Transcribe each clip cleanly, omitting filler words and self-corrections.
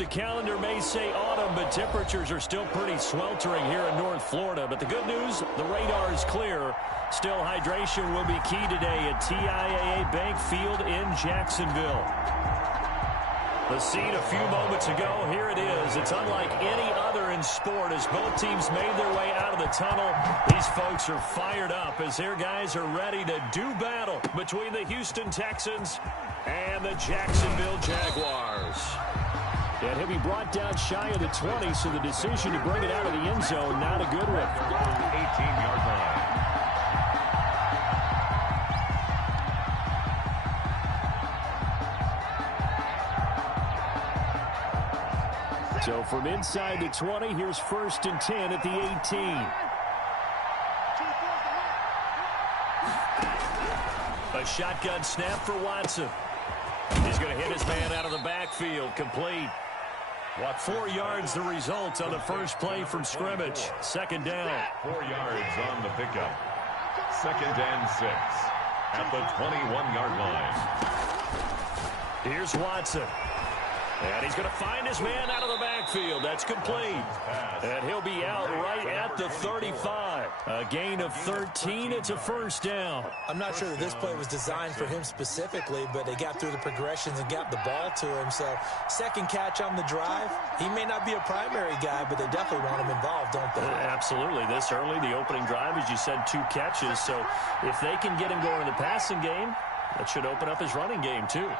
The calendar may say autumn, but temperatures are still pretty sweltering here in North Florida. But the good news, the radar is clear. Still, hydration will be key today at TIAA Bank Field in Jacksonville. The scene a few moments ago, here it is. It's unlike any other in sport as both teams made their way out of the tunnel. These folks are fired up as their guys are ready to do battle between the Houston Texans and the Jacksonville Jaguars. And he'll be brought down shy of the 20, so the decision to bring it out of the end zone, not a good one. 18-yard line. So from inside the 20, here's 1st and 10 at the 18. A shotgun snap for Watson. He's going to hit his man out of the backfield. Complete. 4 yards the result on the first play from scrimmage. 2nd down. 4 yards on the pickup. 2nd and 6 at the 21-yard line. Here's Watson. And he's going to find his man out of the backfield. That's complete. And he'll be out right at the 35. A gain of 13. It's a 1st down. I'm not sure that this play was designed for him specifically, but they got through the progressions and got the ball to him. So, 2nd catch on the drive. He may not be a primary guy, but they definitely want him involved, don't they? Absolutely. This early, the opening drive, as you said, 2 catches. So, if they can get him going in the passing game, that should open up his running game, too.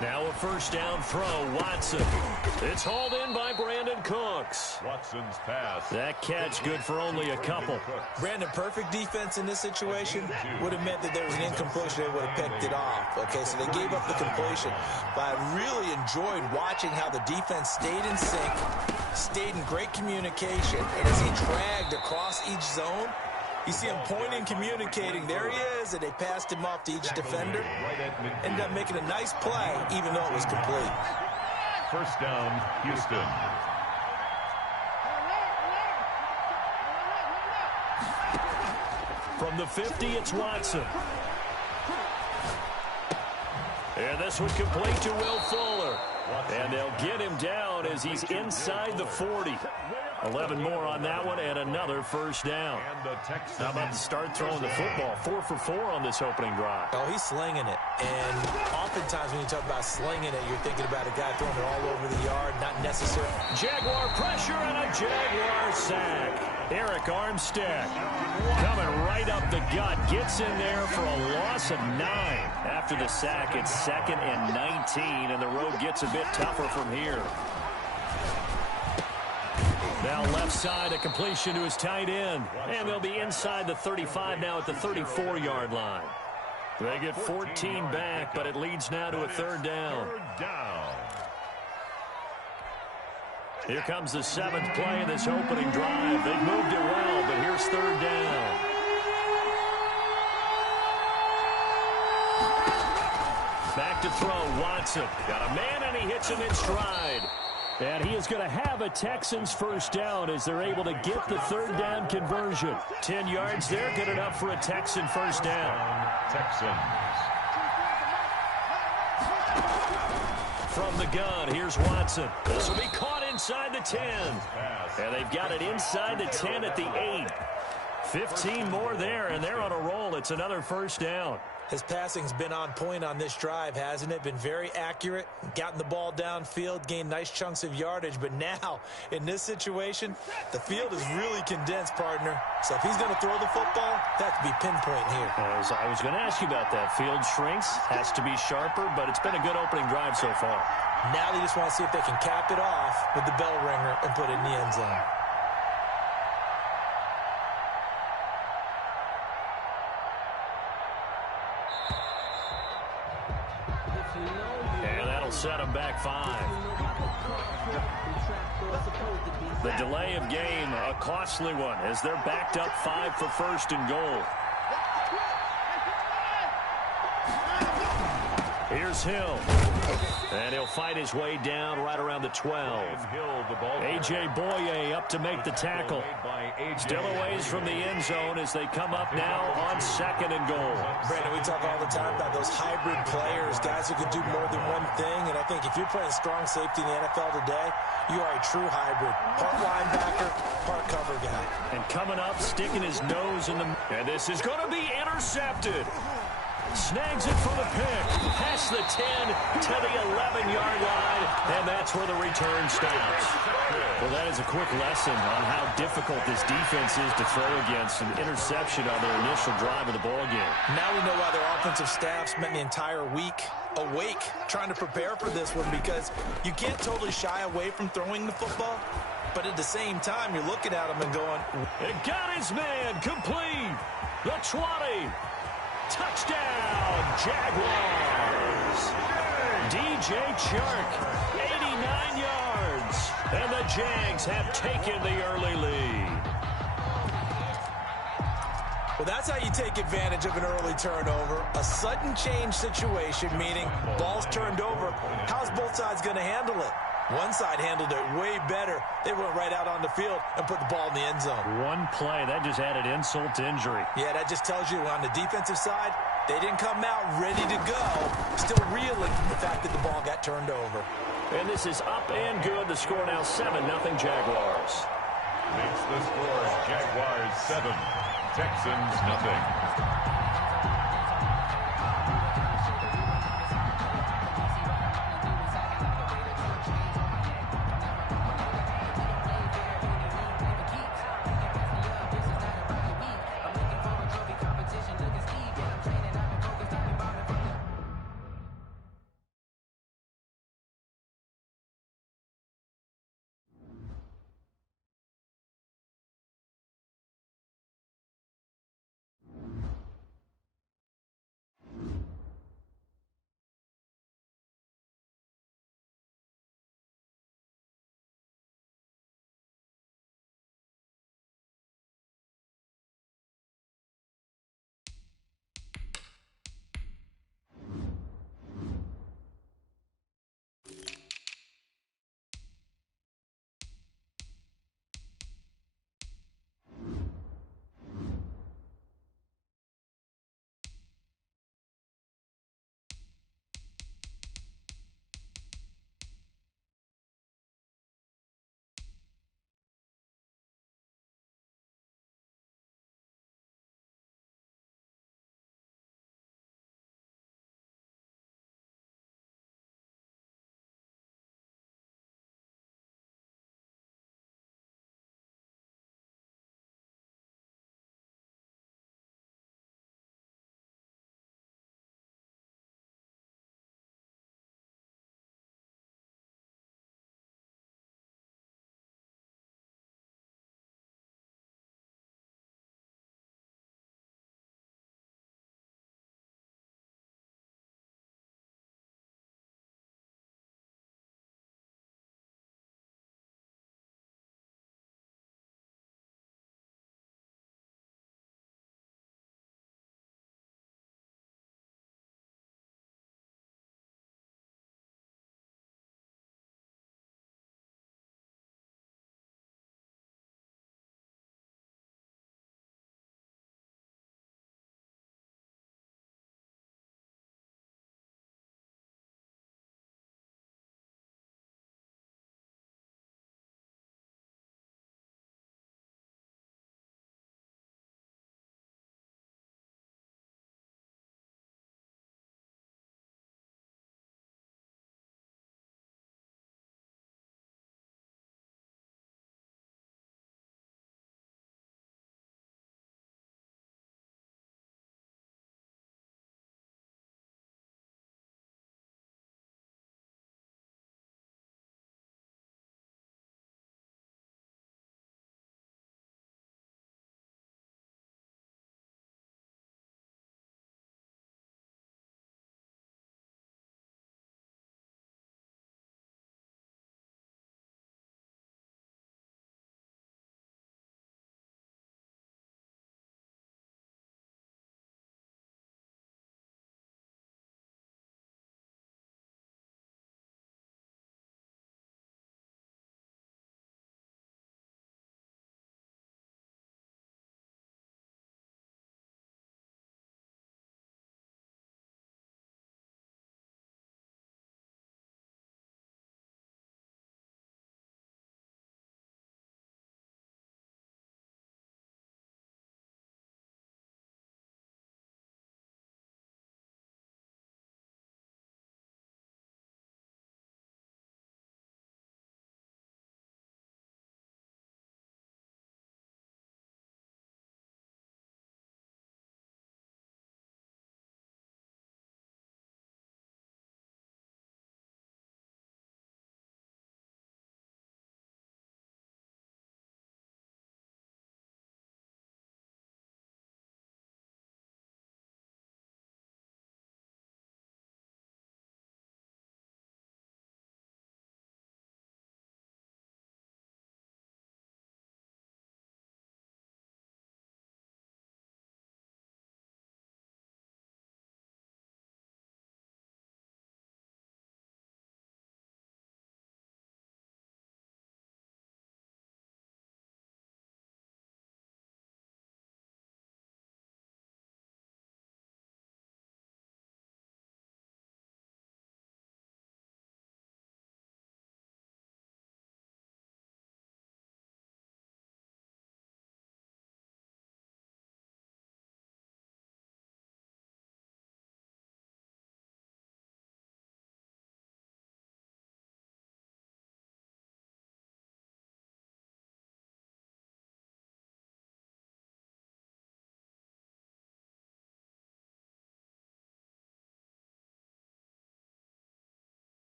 Now a 1st down throw, Watson. It's hauled in by Brandon Cooks. Watson's pass. That catch good for only a couple. Brandon, perfect defense in this situation would have meant that there was an incompletion. They would have picked it off. Okay, so they gave up the completion. But I really enjoyed watching how the defense stayed in sync, stayed in great communication, and as he dragged across each zone, you see him pointing, communicating. There he is, and they passed him off to each defender. Ended up making a nice play, even though it was complete. 1st down, Houston. From the 50, it's Watson. And this one complete to Will Fuller. And they'll get him down as he's inside the 40. 11 more on that one and another 1st down. How about the start throwing the football? 4 for 4 on this opening drive. Oh, he's slinging it. And oftentimes when you talk about slinging it, you're thinking about a guy throwing it all over the yard, not necessarily. Jaguar pressure and a Jaguar sack. Eric Armstead coming right up the gut. Gets in there for a loss of 9. After the sack, it's 2nd and 19, and the road gets a bit tougher from here. Now left side, a completion to his tight end. And they'll be inside the 35 now at the 34-yard line. They get 14 back, but it leads now to a 3rd down. Here comes the 7th play of this opening drive. They've moved it well, but here's 3rd down. Back to throw, Watson. Got a man, and he hits him in stride. And he is going to have a Texans 1st down as they're able to get the 3rd down conversion. 10 yards there, good enough for a Texan 1st down. Texans. From the gun, here's Watson. This will be caught inside the 10. And they've got it inside the 10 at the 8. 15 more there, and they're on a roll. It's another 1st down. His passing's been on point on this drive, hasn't it? Been very accurate, gotten the ball downfield, gained nice chunks of yardage. But now, in this situation, the field is really condensed, partner. So if he's going to throw the football, that could be pinpoint here. As I was going to ask you about that. Field shrinks, has to be sharper, but it's been a good opening drive so far. Now they just want to see if they can cap it off with the bell ringer and put it in the end zone. Set him back 5. The delay of game, a costly one, as they're backed up 5 for 1st and goal. Here's Hill. And he'll fight his way down right around the 12. A.J. Boye up to make the tackle. Still a ways from the end zone as they come up now on 2nd and goal. Brandon, we talk all the time about those hybrid players, guys who can do more than one thing. And I think if you're playing strong safety in the NFL today, you are a true hybrid. Part linebacker, part cover guy. And coming up, sticking his nose in the... And this is going to be intercepted. Snags it for the pick. Past the 10 to the 11-yard line. And that's where the return stops. Well, that is a quick lesson on how difficult this defense is to throw against an interception on their initial drive of the ball game. Now we know why their offensive staff spent the entire week awake trying to prepare for this one, because you can't totally shy away from throwing the football. But at the same time, you're looking at them and going... It got his man complete. The 20. Touchdown, Jaguars. DJ Chark, 89 yards. And the Jags have taken the early lead. Well, that's how you take advantage of an early turnover. A sudden change situation, meaning ball's turned over. How's both sides going to handle it? One side handled it way better. They went right out on the field and put the ball in the end zone. One play, that just added insult to injury. Yeah, that just tells you on the defensive side, they didn't come out ready to go, still reeling from the fact that the ball got turned over. And this is up and good. The score now 7-0 Jaguars. Makes the score Jaguars 7, Texans nothing.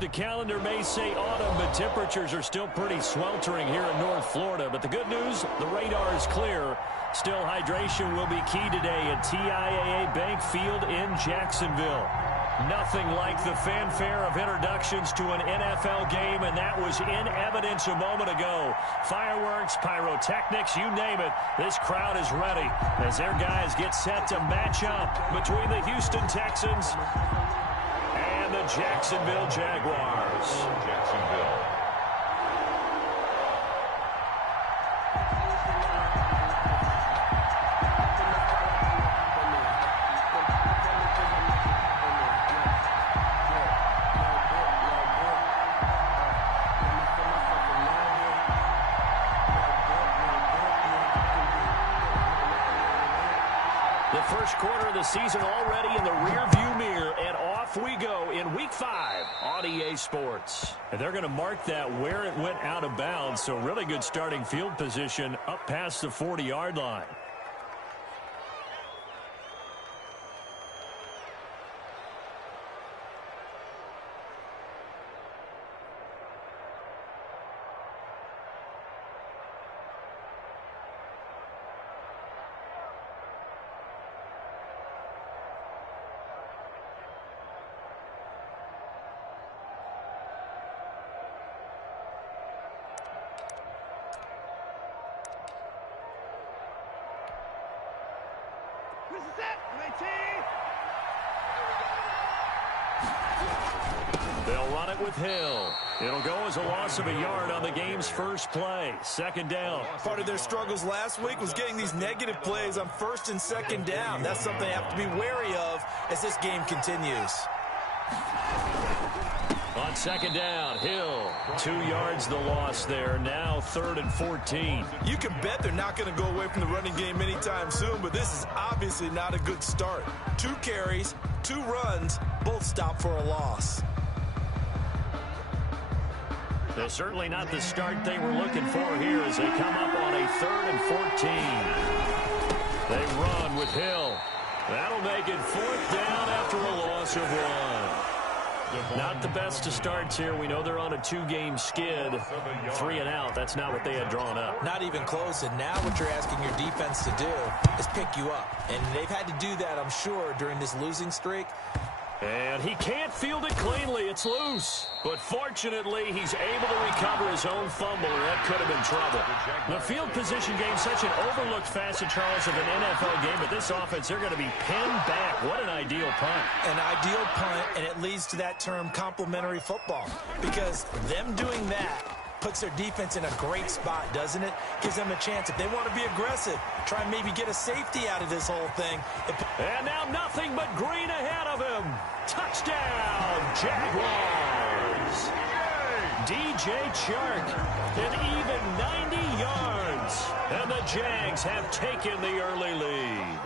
The calendar may say autumn, but temperatures are still pretty sweltering here in North Florida. But the good news, the radar is clear. Still, hydration will be key today at TIAA Bank Field in Jacksonville. Nothing like the fanfare of introductions to an NFL game, and that was in evidence a moment ago. Fireworks, pyrotechnics, you name it. This crowd is ready as their guys get set to match up between the Houston Texans and the Jacksonville Jaguars. Jacksonville. The first quarter of the season already in the rearview mirror, and off we go in Week 5 on EA Sports. And they're going to mark that where it went out of bounds, so really good starting field position up past the 40-yard line. They'll run it with Hill. It'll go as a loss of a yard on the game's first play. Second down. Part of their struggles last week was getting these negative plays on first and second down. That's something they have to be wary of as this game continues. On second down, Hill. 2 yards the loss there. Now 3rd and 14. You can bet they're not going to go away from the running game anytime soon, but this is obviously not a good start. 2 carries, 2 runs, both stop for a loss. They're certainly not the start they were looking for here as they come up on a 3rd and 14. They run with Hill. That'll make it 4th down after a loss of 1. Not the best of starts here. We know they're on a 2-game skid. 3 and out. That's not what they had drawn up. Not even close. And now what you're asking your defense to do is pick you up. And they've had to do that, I'm sure, during this losing streak. And he can't field it cleanly. It's loose. But fortunately, he's able to recover his own fumble, or that could have been trouble. The field position game, such an overlooked facet, Charles, of an NFL game. But this offense, they're going to be pinned back. What an ideal punt. An ideal punt, and it leads to that term complementary football. Because them doing that puts their defense in a great spot, doesn't it? Gives them a chance. If they want to be aggressive, try and maybe get a safety out of this whole thing. And now nothing but green ahead of him. Touchdown, Jaguars. DJ Chark, an even 90 yards. And the Jags have taken the early lead.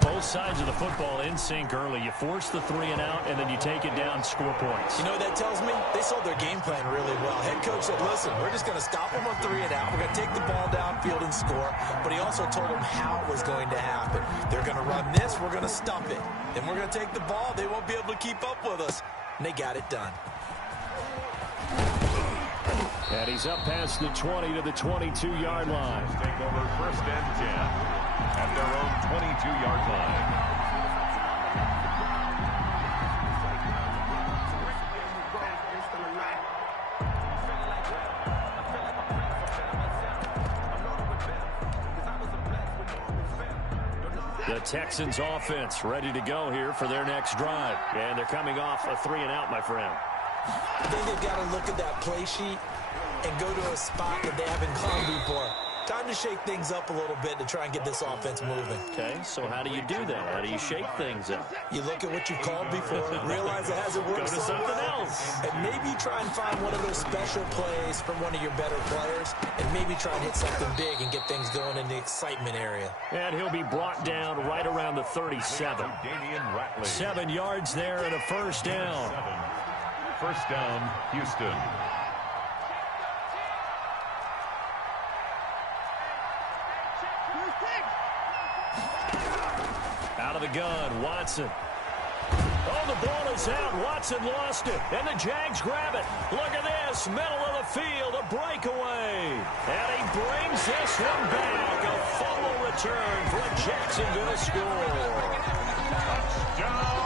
Both sides of the football in sync early. You force the 3 and out, and then you take it down, score points. You know what that tells me? They sold their game plan really well. Head coach said, listen, we're just going to stop them on 3 and out. We're going to take the ball downfield and score. But he also told them how it was going to happen. They're going to run this. We're going to stop it. Then we're going to take the ball. They won't be able to keep up with us. And they got it done. And he's up past the 20 to the 22-yard line. Take over 1st and 10 at their own 22-yard line. The Texans offense ready to go here for their next drive. And they're coming off a 3 and out, my friend. I think they've got to look at that play sheet and go to a spot that they haven't gone before. Time to shake things up a little bit to try and get this offense moving. Okay, so how do you do that? How do you shake things up? You look at what you called before, realize it hasn't worked Go to so something well, else. and maybe try and find one of those special plays from one of your better players, and maybe try and hit something big and get things going in the excitement area. And he'll be brought down right around the 37. 7 yards there and a 1st down. 1st down, Houston. Out of the gun, Watson. Oh, the ball is out. Watson lost it. And the Jags grab it. Look at this. Middle of the field. A breakaway. And he brings this one back. A fumble return for a Jacksonville score. Touchdown.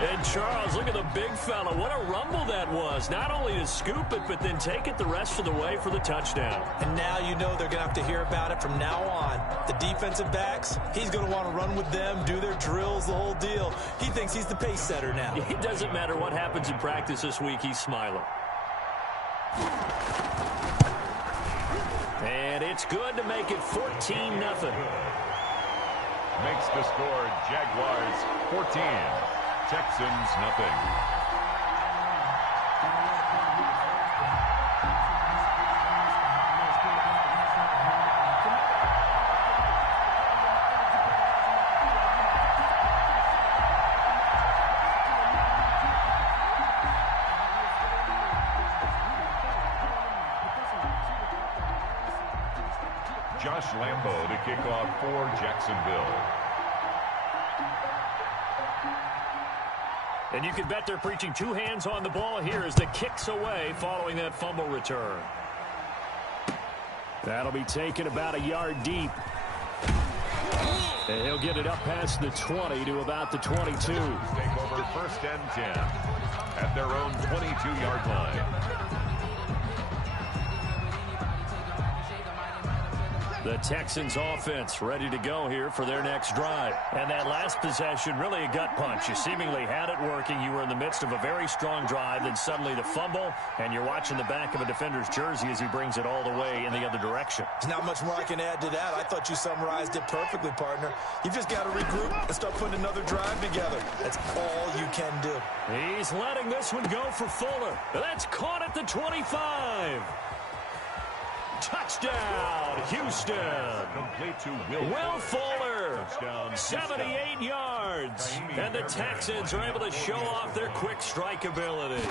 And Charles, look at the big fella. What a rumble that was. Not only to scoop it, but then take it the rest of the way for the touchdown. And now you know they're going to have to hear about it from now on. The defensive backs, he's going to want to run with them, do their drills, the whole deal. He thinks he's the pace setter now. It doesn't matter what happens in practice this week. He's smiling. And it's good to make it 14-0. Makes the score Jaguars 14. Texans nothing. Josh Lambo to kick off for Jacksonville. And you can bet they're preaching two hands on the ball here as the kick's away following that fumble return. That'll be taken about a yard deep. And he'll get it up past the 20 to about the 22. Take over 1st and 10 at their own 22-yard line. The Texans offense ready to go here for their next drive. And that last possession, really a gut punch. You seemingly had it working. You were in the midst of a very strong drive. Then suddenly the fumble, and you're watching the back of a defender's jersey as he brings it all the way in the other direction. There's not much more I can add to that. I thought you summarized it perfectly, partner. You've just got to regroup and start putting another drive together. That's all you can do. He's letting this one go for Fuller. That's caught at the 25. Touchdown, Houston. Complete to Will Fuller. Touchdown, 78 yards. And the Texans are able to show off their quick strike ability.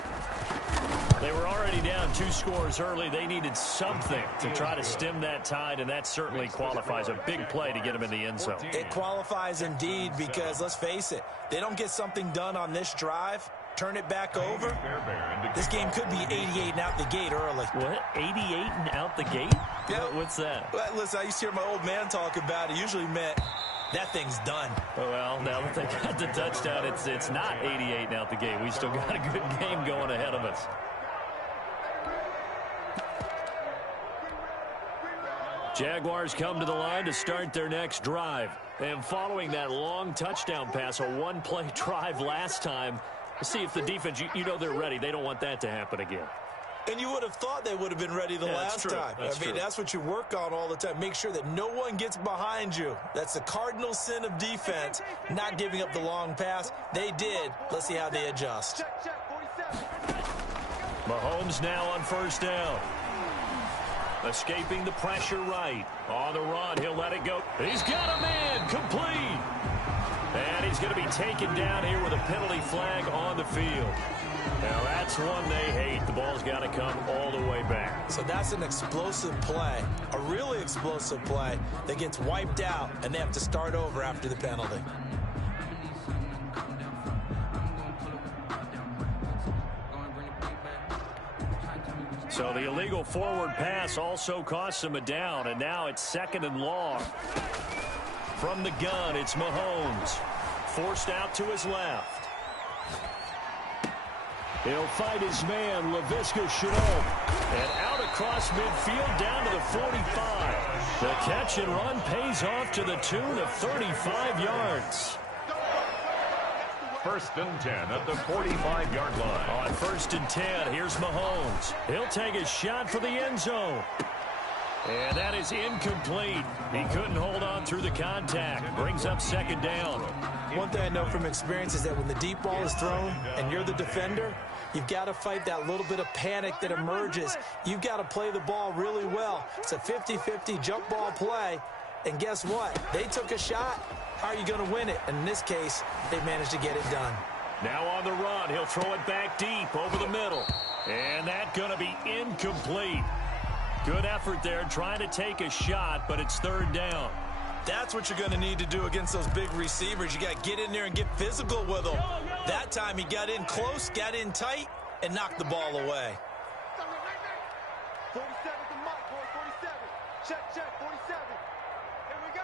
They were already down 2 scores early. They needed something to try to stem that tide, and that certainly qualifies. A big play to get them in the end zone. It qualifies indeed because, let's face it, they don't get something done on this drive, turn it back over, this game could be 88 and out the gate early. What? 88 and out the gate? Yeah. What's that? Well, listen, I used to hear my old man talk about it. Usually meant that thing's done. Well, now that they got the touchdown, it's not 88 and out the gate. We still got a good game going ahead of us. Jaguars come to the line to start their next drive. And following that long touchdown pass, a one-play drive last time, see if the defense, you know they're ready. They don't want that to happen again. And you would have thought they would have been ready the last time. That's what you work on all the time. Make sure that no one gets behind you. That's the cardinal sin of defense, not giving up the long pass. They did. Let's see how they adjust. Mahomes now on 1st down. Escaping the pressure right. On the run, he'll let it go. He's got a man, complete. And he's going to be taken down here with a penalty flag on the field. Now that's one they hate. The ball's got to come all the way back. So that's an explosive play, a really explosive play that gets wiped out, and they have to start over after the penalty. So the illegal forward pass also costs him a down, and now it's 2nd and long. From the gun, it's Mahomes. Forced out to his left. He'll fight his man, Laviska Shenault. And out across midfield down to the 45. The catch and run pays off to the tune of 35 yards. 1st and 10 at the 45-yard line. On 1st and 10, here's Mahomes. He'll take a shot for the end zone. And that is incomplete. He couldn't hold on through the contact. Brings up 2nd down. One thing I know from experience is that when the deep ball is thrown and you're the defender, you've got to fight that little bit of panic that emerges. You've got to play the ball really well. It's a 50-50 jump ball play. And guess what? They took a shot. How are you going to win it? And in this case, they managed to get it done. Now on the run, he'll throw it back deep over the middle. And that's going to be incomplete. Good effort there trying to take a shot, but it's 3rd down. That's what you're going to need to do against those big receivers. You got to get in there and get physical with them. That time he got in close, got in tight, and knocked the ball away. 47 to Mike, boy, 47. Check, 47. Here we go.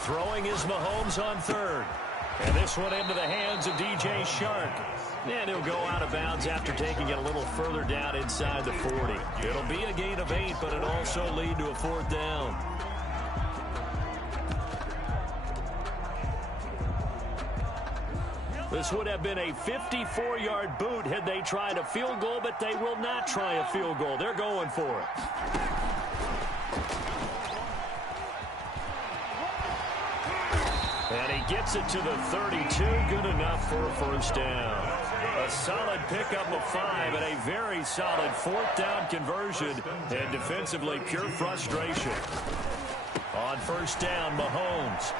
Throwing is Mahomes on third. And this one into the hands of DJ Shark. And he'll go out of bounds after taking it a little further down inside the 40. It'll be a gain of 8, but it'll also lead to a 4th down. This would have been a 54-yard boot had they tried a field goal, but they will not try a field goal. They're going for it. And he gets it to the 32. Good enough for a 1st down. A solid pickup of 5 and a very solid 4th down conversion. And defensively, pure frustration. On 1st down, Mahomes.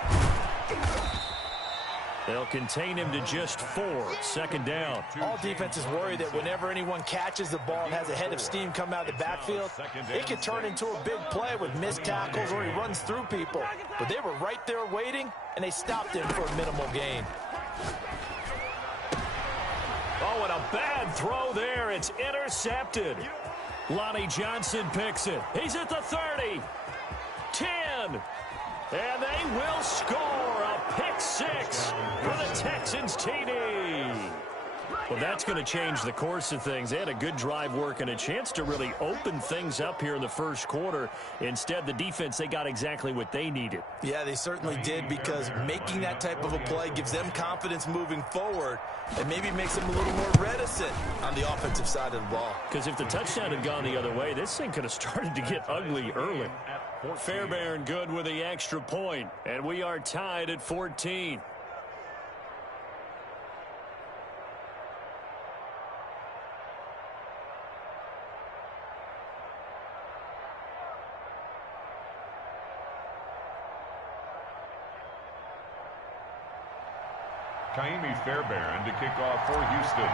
They'll contain him to just 4. 2nd down. All defenses worry that whenever anyone catches the ball and has a head of steam come out of the backfield, it can turn into a big play with missed tackles or he runs through people. But they were right there waiting, and they stopped him for a minimal gain. Oh, and a bad throw there. It's intercepted. Lonnie Johnson picks it. He's at the 30. 10. And they will score a pick 6 for the Texans TD. Well, that's going to change the course of things. They had a good drive work and a chance to really open things up here in the 1st quarter. Instead, the defense, they got exactly what they needed. Yeah, they certainly did, because making that type of a play gives them confidence moving forward and maybe makes them a little more reticent on the offensive side of the ball. Because if the touchdown had gone the other way, this thing could have started to get ugly early. Fairbairn good with the extra point, and we are tied at 14. Kaimi Fairbairn to kick off for Houston.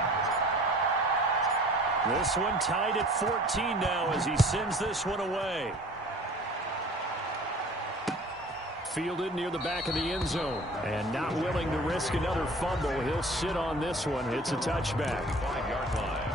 This one tied at 14 now as he sends this one away. Fielded near the back of the end zone. And not willing to risk another fumble. He'll sit on this one. It's a touchback. 5-yard line.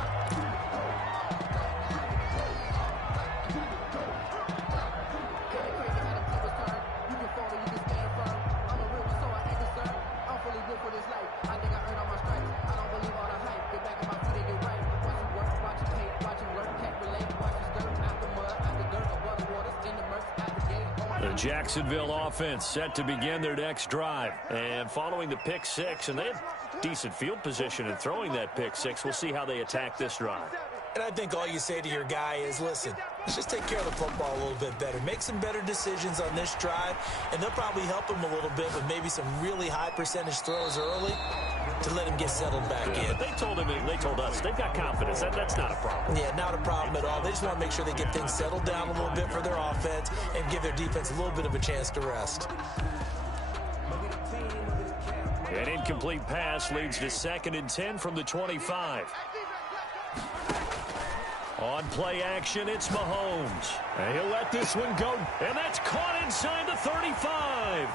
Jacksonville offense set to begin their next drive. And following the pick 6, and they had decent field position in throwing that pick 6. We'll see how they attack this drive. And I think all you say to your guy is, listen, let's just take care of the football a little bit better. Make some better decisions on this drive, and they'll probably help him a little bit with maybe some really high percentage throws early to let him get settled back in. But they told us, they've got confidence. That's not a problem. Yeah, not a problem at all. They just want to make sure they get things settled down a little bit for their offense and give their defense a little bit of a chance to rest. An incomplete pass leads to 2nd and 10 from the 25. On play action, it's Mahomes. And he'll let this one go. And that's caught inside the 35.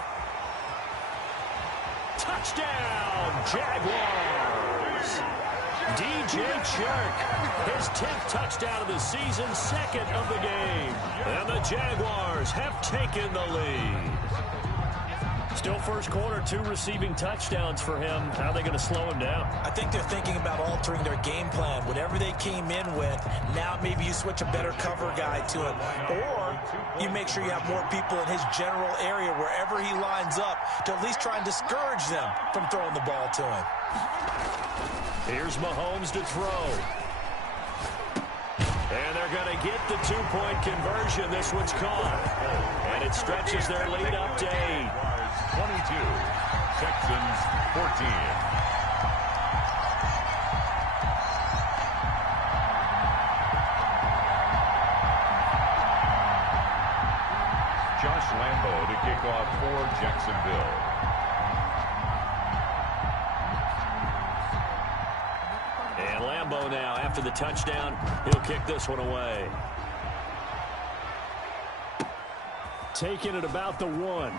Touchdown, Jaguars. DJ Chark, his 10th touchdown of the season, 2nd of the game. And the Jaguars have taken the lead. Still 1st quarter, 2 receiving touchdowns for him. How are they going to slow him down? I think they're thinking about altering their game plan. Whatever they came in with, now maybe you switch a better cover guy to him. Or you make sure you have more people in his general area wherever he lines up to at least try and discourage them from throwing the ball to him. Here's Mahomes to throw. And they're going to get the 2-point conversion. This one's caught. And it stretches their lead up to 8. 22, Texans 14. Josh Lambo to kick off for Jacksonville. And Lambo now, after the touchdown, he'll kick this one away. taken at about the 1.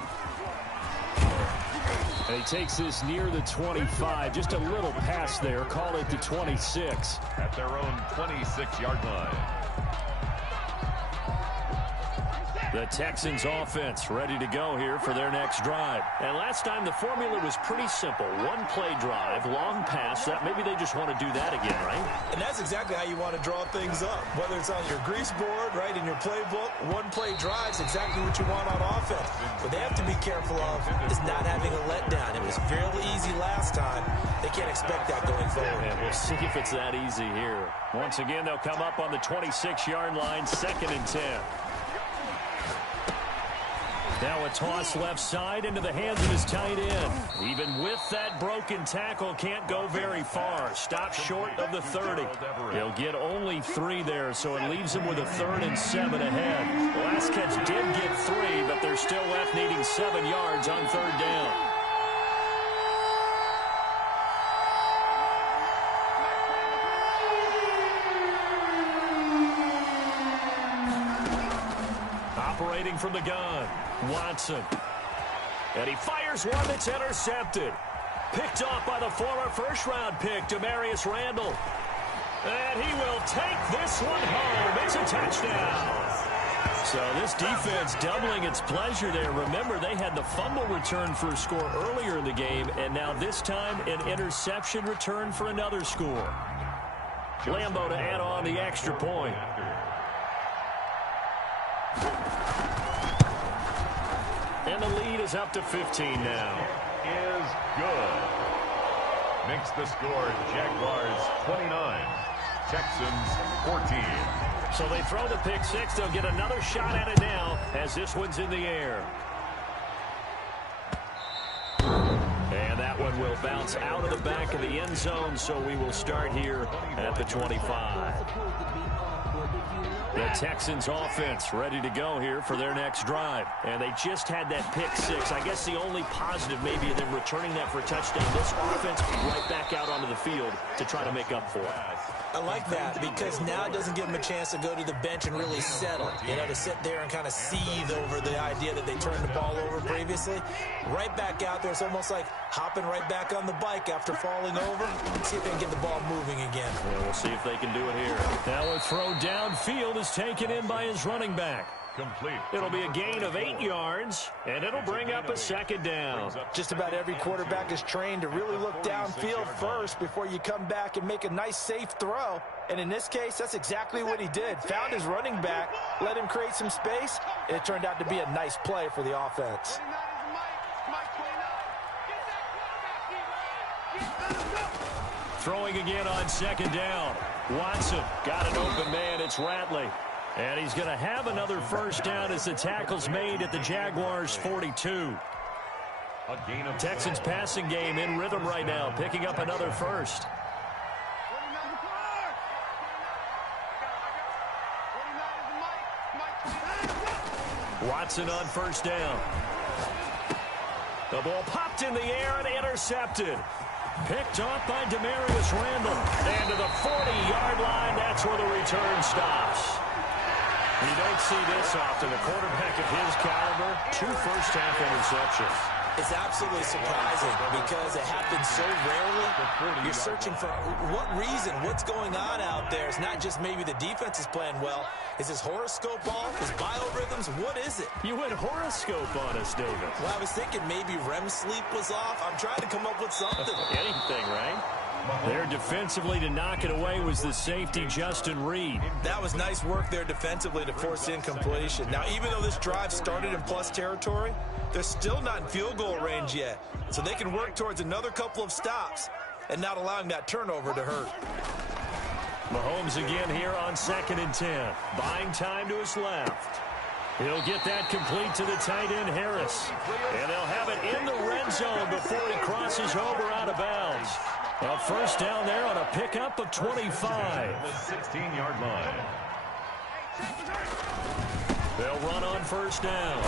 And he takes this near the 25. Just a little pass there. Call it the 26. At their own 26-yard line. The Texans offense ready to go here for their next drive. And last time the formula was pretty simple. One play drive, long pass. That maybe they just want to do that again, right? And that's exactly how you want to draw things up. Whether it's on your grease board, right, in your playbook, one play drive's exactly what you want on offense. What they have to be careful of is not having a letdown. It was fairly easy last time. They can't expect that going forward. And we'll see if it's that easy here. Once again, they'll come up on the 26-yard line, 2nd and 10. Now a toss left side into the hands of his tight end. Even with that broken tackle, can't go very far. Stops short of the 30. He'll get only 3 there, so it leaves him with a 3rd and 7 ahead. The last catch did get 3, but they're still left needing 7 yards on 3rd down. Operating from the gun, Watson. And he fires one that's intercepted. Picked off by the former first-round pick, Demarius Randall. And he will take this one home. It's a touchdown. So this defense doubling its pleasure there. Remember, they had the fumble return for a score earlier in the game, and now this time an interception return for another score. Lambo to add on the extra point. And the lead is up to 15 now. Is good. Makes the score Jaguars 29, Texans 14. So they throw the pick 6. They'll get another shot at it now as this one's in the air. And that one will bounce out of the back of the end zone, so we will start here at the 25. The Texans offense ready to go here for their next drive. And they just had that pick 6. I guess the only positive maybe of them returning that for a touchdown. This offense right back out onto the field to try to make up for it. I like that because now it doesn't give them a chance to go to the bench and really settle. You know, to sit there and kind of seethe over the idea that they turned the ball over previously. Right back out there. It's almost like hopping right back on the bike after falling over. Let's see if they can get the ball moving again. Yeah, we'll see if they can do it here. Now a throw downfield is taken in by his running back. Complete. It'll be a gain of 8 yards, and it'll bring up a 2nd down. Just about every quarterback is trained to really look downfield first before you come back and make a nice, safe throw. And in this case, that's exactly what he did. Found his running back, let him create some space, and it turned out to be a nice play for the offense. Throwing again on 2nd down. Watson got an open man. It's Ratley. And he's going to have another first down as the tackle's made at the Jaguars' 42. Texans passing game in rhythm right now, picking up another first. Watson on first down. The ball popped in the air and intercepted. Picked off by Demarius Randall. And to the 40-yard line, that's where the return stops. You don't see this often. A quarterback of his caliber, 2 first-half interceptions. It's absolutely surprising because it happens so rarely. You're searching for what reason, what's going on out there. It's not just maybe the defense is playing well. Is his horoscope off? His biorhythms? What is it? You went horoscope on us, David. Well, I was thinking maybe REM sleep was off. I'm trying to come up with something. Anything, right? There defensively to knock it away was the safety, Justin Reed. That was nice work there defensively to force incompletion. Now, even though this drive started in plus territory, they're still not in field goal range yet. So they can work towards another couple of stops and not allowing that turnover to hurt. Mahomes again here on 2nd and 10. Buying time to his left. He'll get that complete to the tight end, Harris. And they'll have it in the red zone before he crosses over out of bounds. A first down there on a pickup of 25. The 16-yard line. They'll run on first down.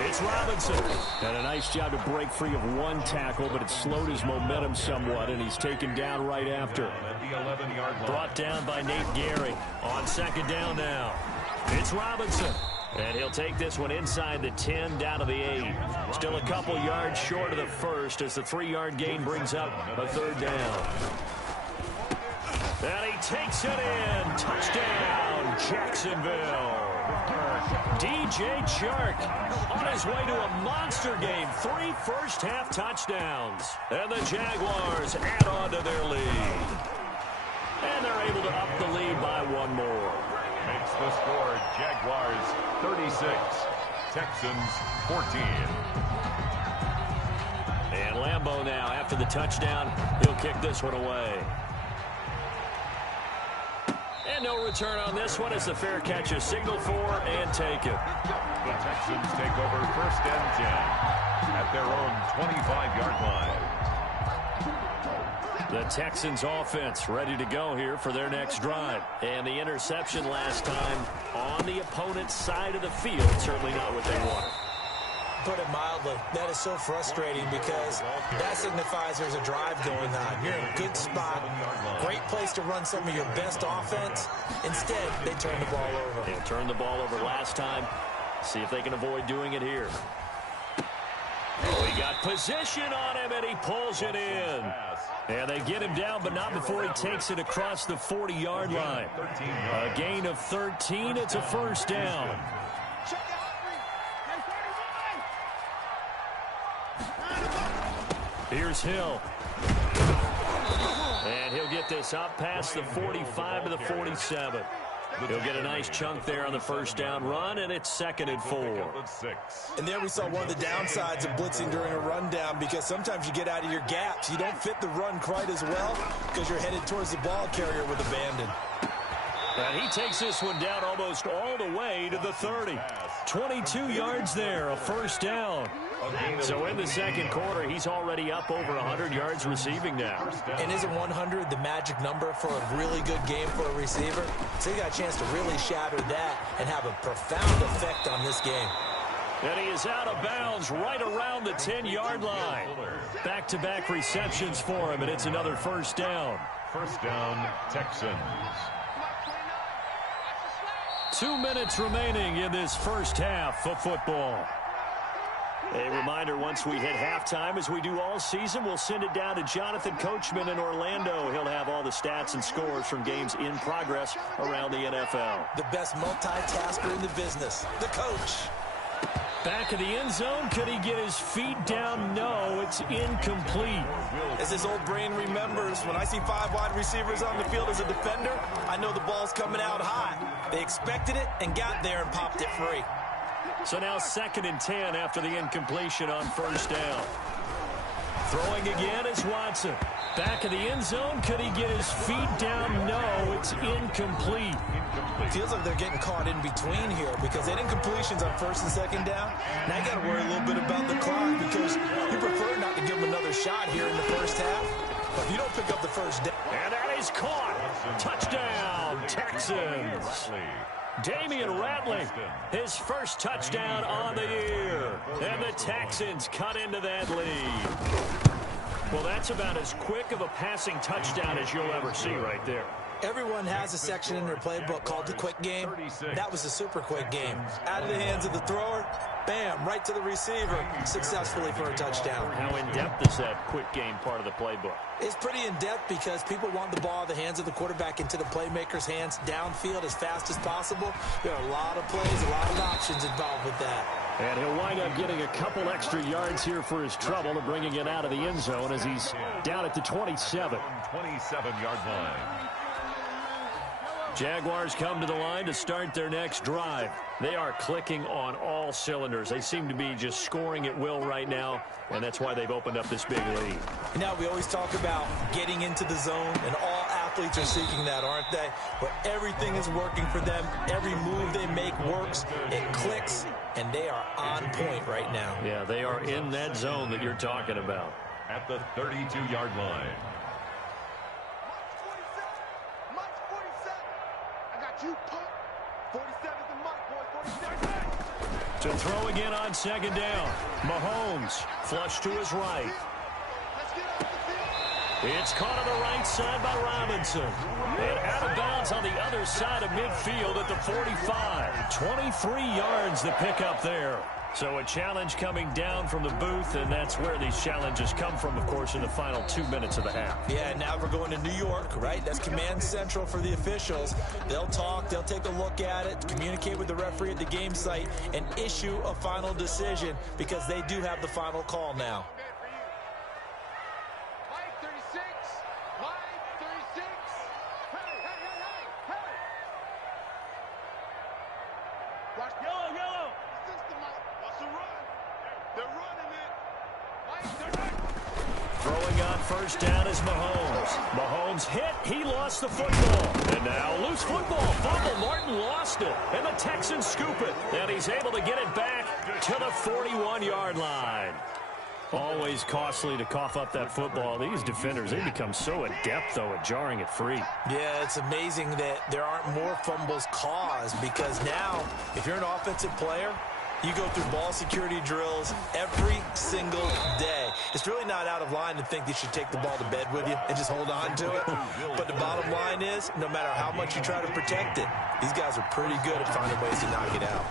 It's Robinson. And a nice job to break free of one tackle, but it slowed his momentum somewhat, and he's taken down right after. At the 11-yard line. Brought down by Nate Gary. On 2nd down now. It's Robinson. And he'll take this one inside the 10, down to the 8. Still a couple yards short of the first as the 3-yard gain brings up a 3rd down. And he takes it in. Touchdown, Jacksonville. DJ Chark on his way to a monster game. 3 first-half touchdowns. And the Jaguars add on to their lead. And they're able to up the lead by 1 more. Makes the score Jaguars 36, Texans 14. And Lambeau now, after the touchdown, he'll kick this one away. And no return on this one as the fair catch is signaled for and taken. The Texans take over 1st and 10 at their own 25-yard line. The Texans offense ready to go here for their next drive. And the interception last time on the opponent's side of the field, certainly not what they wanted. Put it mildly, that is so frustrating because that signifies there's a drive going on. You're in a good spot, great place to run some of your best offense. Instead, they turn the ball over. They turned the ball over last time. See if they can avoid doing it here. Oh, he got position on him, and he pulls it in. And they get him down, but not before he takes it across the 40-yard line. A gain of 13. It's a 1st down. Here's Hill. And he'll get this up past the 45 to the 47. He'll get a nice chunk there on the 1st down run, and it's 2nd and 4. And there we saw one of the downsides of blitzing during a rundown because sometimes you get out of your gaps. You don't fit the run quite as well because you're headed towards the ball carrier with abandon. And he takes this one down almost all the way to the 30. 22 yards there, a 1st down. So in the 2nd quarter, he's already up over 100 yards receiving now. And isn't 100 the magic number for a really good game for a receiver? So he got a chance to really shatter that and have a profound effect on this game. And he is out of bounds right around the 10-yard line. Back-to-back receptions for him, and it's another 1st down. 1st down, Texans. 2 minutes remaining in this 1st half of football. A reminder, once we hit halftime, as we do all season, we'll send it down to Jonathan Coachman in Orlando. He'll have all the stats and scores from games in progress around the NFL. The best multitasker in the business, the coach. Back of the end zone, could he get his feet down? No, it's incomplete. As his old brain remembers, when I see 5 wide receivers on the field as a defender, I know the ball's coming out high. They expected it and got there and popped it free. So now 2nd and 10 after the incompletion on 1st down. Throwing again is Watson. Back of the end zone. Could he get his feet down? No, it's incomplete. Feels like they're getting caught in between here because they didn't completions on 1st and 2nd down. Now you got to worry a little bit about the clock because you prefer not to give them another shot here in the 1st half. But if you don't pick up the 1st down. And that is caught. Touchdown, Texans. Damian Ratley, his 1st touchdown on the year. And the Texans cut into that lead. Well, that's about as quick of a passing touchdown as you'll ever see right there. Everyone has a section in their playbook called the quick game. That was the super quick game. Out of the hands of the thrower, bam, right to the receiver, successfully for a touchdown. How in-depth is that quick game part of the playbook? It's pretty in-depth because people want the ball out of the hands of the quarterback into the playmaker's hands downfield as fast as possible. There are a lot of plays, a lot of options involved with that. And he'll wind up getting a couple extra yards here for his trouble and bringing it out of the end zone as he's down at the 27. 27-yard line. Jaguars come to the line to start their next drive. They are clicking on all cylinders. They seem to be just scoring at will right now, and that's why they've opened up this big lead. Now, we always talk about getting into the zone, and all athletes are seeking that, aren't they? Where everything is working for them. Every move they make works. It clicks, and they are on point right now. Yeah, they are in that zone that you're talking about. At the 32-yard line. To throw again on 2nd down. Mahomes flush to his right. It's caught on the right side by Robinson. And out of bounds on the other side of midfield at the 45. 23 yards the pickup there. So a challenge coming down from the booth, and that's where these challenges come from, of course, in the final 2 minutes of the half. Yeah, now we're going to New York, right? That's command central for the officials. They'll talk, they'll take a look at it, communicate with the referee at the game site, and issue a final decision because they do have the final call now. Throwing on first down is Mahomes. Mahomes hit. He lost the football. And now loose football. Fumble. Martin lost it. And the Texans scoop it. And he's able to get it back to the 41-yard line. Always costly to cough up that football. These defenders, they become so adept, though, at jarring it free. Yeah, it's amazing that there aren't more fumbles caused because now, if you're an offensive player, you go through ball security drills every single day. It's really not out of line to think you should take the ball to bed with you and just hold on to it. But the bottom line is, no matter how much you try to protect it, these guys are pretty good at finding ways to knock it out.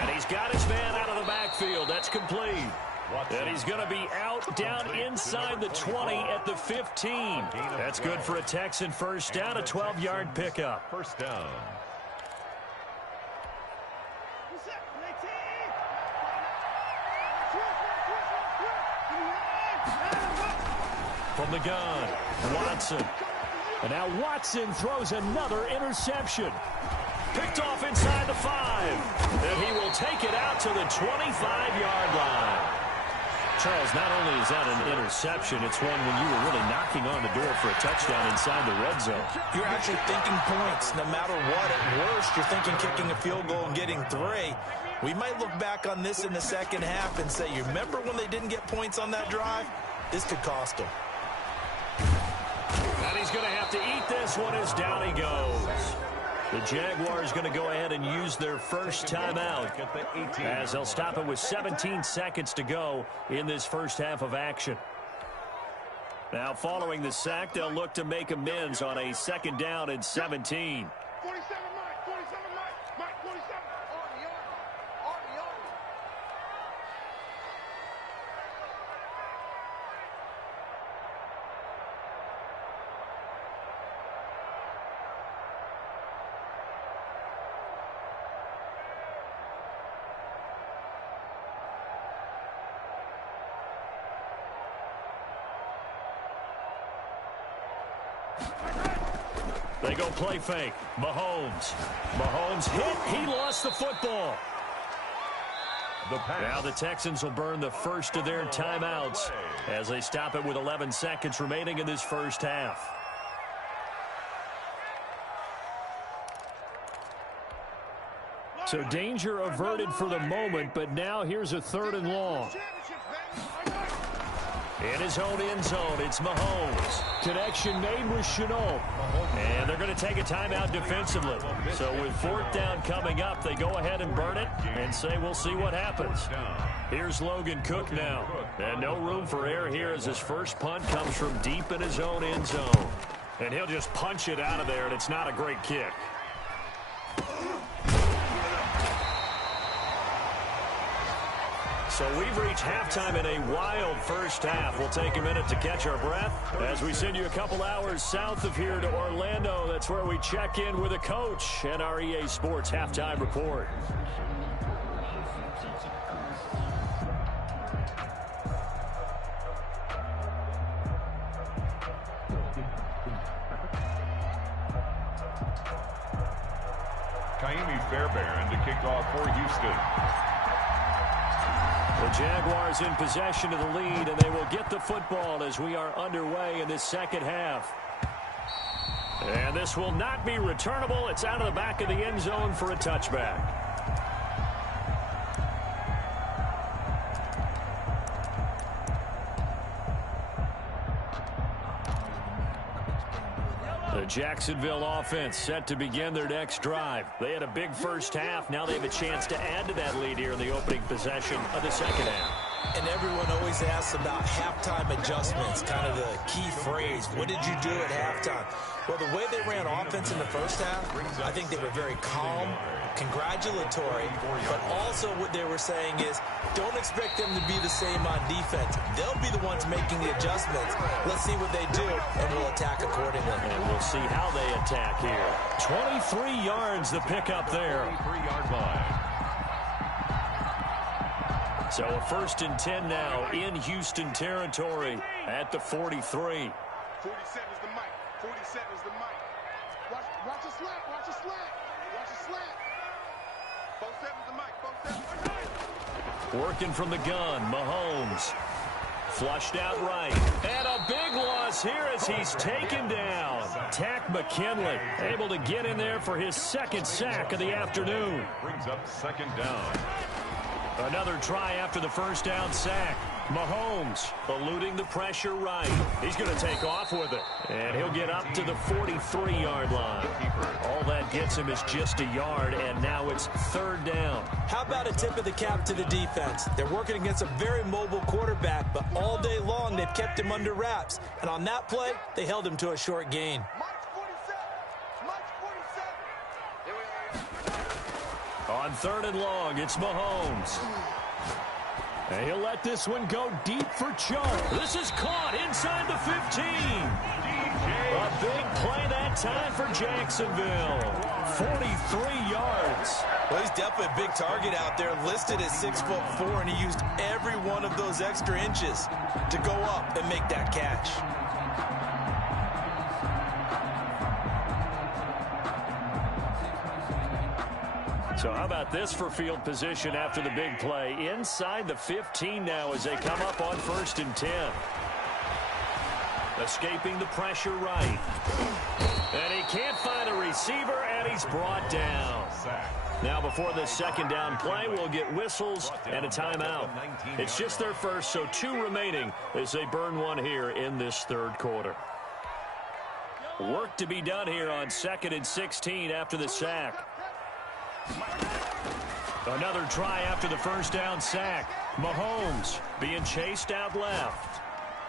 And he's got his man out of the backfield. That's complete. And he's going to be out down inside the 20 at the 15. That's good for a Texan first down, a 12-yard pickup. First down. From the gun, Watson. And now Watson throws another interception. Picked off inside the 5. And he will take it out to the 25-yard line. Charles, not only is that an interception, it's one when you were really knocking on the door for a touchdown inside the red zone. You're actually thinking points. No matter what, at worst, you're thinking kicking a field goal and getting 3. We might look back on this in the second half and say, you remember when they didn't get points on that drive? This could cost them. And he's going to have to eat this one as down he goes. The Jaguars going to go ahead and use their first timeout as they'll stop it with 17 seconds to go in this first half of action. Now, following the sack, they'll look to make amends on a second down and 17. 47, Mike. 47, Mike. 47. They go play fake. Mahomes. Mahomes hit. He lost the football. Now the Texans will burn the first of their timeouts as they stop it with 11 seconds remaining in this first half. So danger averted for the moment, but now here's a 3rd and long. In his own end zone, it's Mahomes. Connection made with Chenault. And they're going to take a timeout defensively. So with 4th down coming up, they go ahead and burn it and say we'll see what happens. Here's Logan Cook now. And no room for error here as his first punt comes from deep in his own end zone. And he'll just punch it out of there, and it's not a great kick. So we've reached halftime in a wild first half. We'll take a minute to catch our breath as we send you a couple hours south of here to Orlando. That's where we check in with a coach and our EA Sports Halftime Report. Kaimi Fairbairn to kick off for Houston. The Jaguars in possession of the lead, and they will get the football as we are underway in this second half. And this will not be returnable. It's out of the back of the end zone for a touchback. The Jacksonville offense set to begin their next drive. They had a big first half. Now they have a chance to add to that lead here in the opening possession of the second half. And everyone always asks about halftime adjustments, kind of the key phrase. What did you do at halftime? Well, the way they ran offense in the first half, I think they were very calm, congratulatory, but also what they were saying is don't expect them to be the same on defense. They'll be the ones making the adjustments. Let's see what they do, and we'll attack accordingly. And we'll see how they attack here. 23 yards the pickup there. 3-yard line. So a 1st and 10 now in Houston territory at the 43. 47 is the mic. 47 is the mic. Watch a slant. Watch a slant. Watch a slant. 47 is the mic. 47. Working from the gun, Mahomes. Flushed out right. And a big loss here as he's taken down. Tack McKinley able to get in there for his 2nd sack of the afternoon. Brings up 2nd down. Another try after the 1st down sack. Mahomes eluding the pressure right. He's going to take off with it. And he'll get up to the 43-yard line. All that gets him is just a yard, and now it's 3rd down. How about a tip of the cap to the defense? They're working against a very mobile quarterback, but all day long they've kept him under wraps. And on that play, they held him to a short gain. Mike's 47. Mike's 47. On 3rd and long, it's Mahomes. And he'll let this one go deep for Chubb. This is caught inside the 15. A big play that time for Jacksonville. 43 yards. Well, he's definitely a big target out there, listed at 6'4", and he used every one of those extra inches to go up and make that catch. So how about this for field position after the big play? Inside the 15 now as they come up on 1st and 10. Escaping the pressure right. And he can't find a receiver, and he's brought down. Now before the 2nd down play, we'll get whistles and a timeout. It's just their first, so 2 remaining as they burn one here in this 3rd quarter. Work to be done here on 2nd and 16 after the sack. Another try after the 1st down sack. Mahomes being chased out left.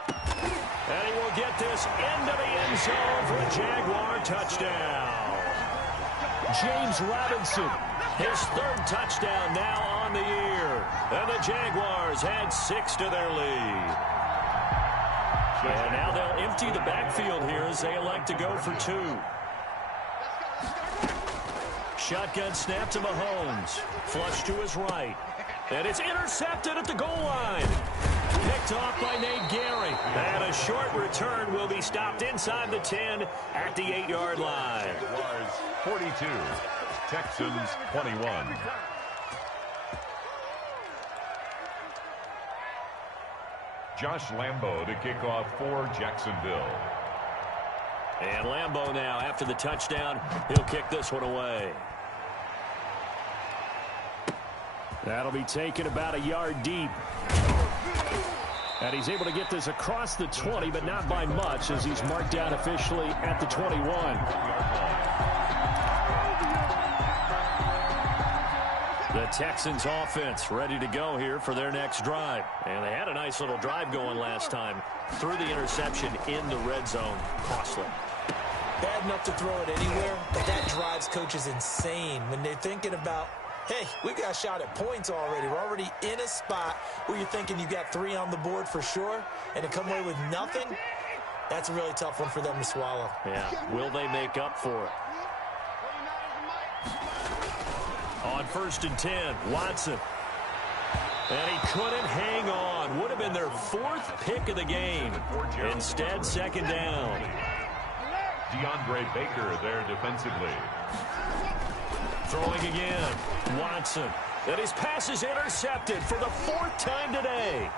And he will get this into the end zone for a Jaguar touchdown. James Robinson, his 3rd touchdown now on the year. And the Jaguars add 6 to their lead. And now they'll empty the backfield here as they elect to go for 2. Shotgun snap to Mahomes. Flush to his right. And it's intercepted at the goal line. Picked off by Nate Gary. And a short return will be stopped inside the 10 at the 8-yard line. Jaguars 42. Texans 21. Josh Lambo to kick off for Jacksonville. And Lambo now, after the touchdown, he'll kick this one away. That'll be taken about a yard deep. And he's able to get this across the 20, but not by much, as he's marked down officially at the 21. The Texans offense ready to go here for their next drive. And they had a nice little drive going last time. Threw the interception in the red zone. Costly. Bad enough to throw it anywhere, but that drives coaches insane when they're thinking about, hey, we got a shot at points already. We're already in a spot where you're thinking you got 3 on the board for sure, and to come away with nothing, that's a really tough one for them to swallow. Yeah, will they make up for it? On 1st and 10, Watson. And he couldn't hang on. Would have been their 4th pick of the game. Instead, 2nd down. DeAndre Baker there defensively. Throwing again. Watson. And his pass is intercepted for the 4th time today.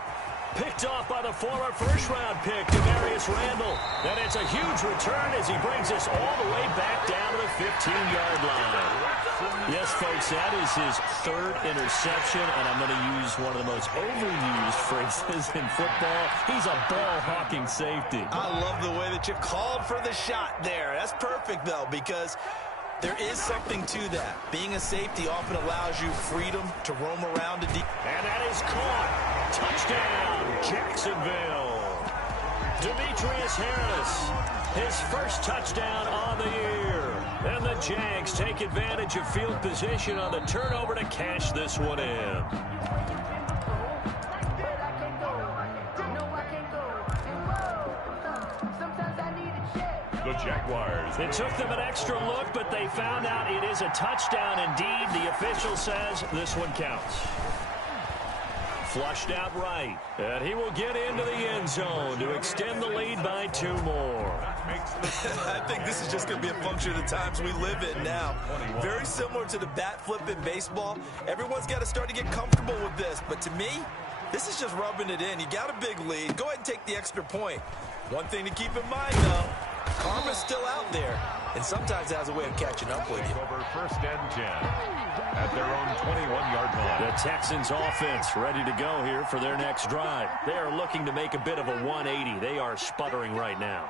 Picked off by the former first-round pick, Demarius Randall. And it's a huge return as he brings us all the way back down to the 15-yard line. Yes, folks, that is his 3rd interception, and I'm going to use one of the most overused phrases in football. He's a ball-hawking safety. I love the way that you called for the shot there. That's perfect, though, because There is something to that. Being a safety often allows you freedom to roam around a deep. And that is caught. Touchdown, Jacksonville. Demetrius Harris, his first touchdown on the year. And the Jags take advantage of field position on the turnover to cash this one in. The Jaguars. It took them an extra look, but they found out it is a touchdown indeed. The official says this one counts. Flushed out right, and he will get into the end zone to extend the lead by 2 more. I think this is just going to be a function of the times we live in now. Very similar to the bat flip in baseball. Everyone's got to start to get comfortable with this, but to me, this is just rubbing it in. You got a big lead. Go ahead and take the extra point. One thing to keep in mind, though, karma's still out there, and sometimes it has a way of catching up with you. Over 1st and 10 at their own 21-yard line. The Texans offense ready to go here for their next drive. They are looking to make a bit of a 180. They are sputtering right now.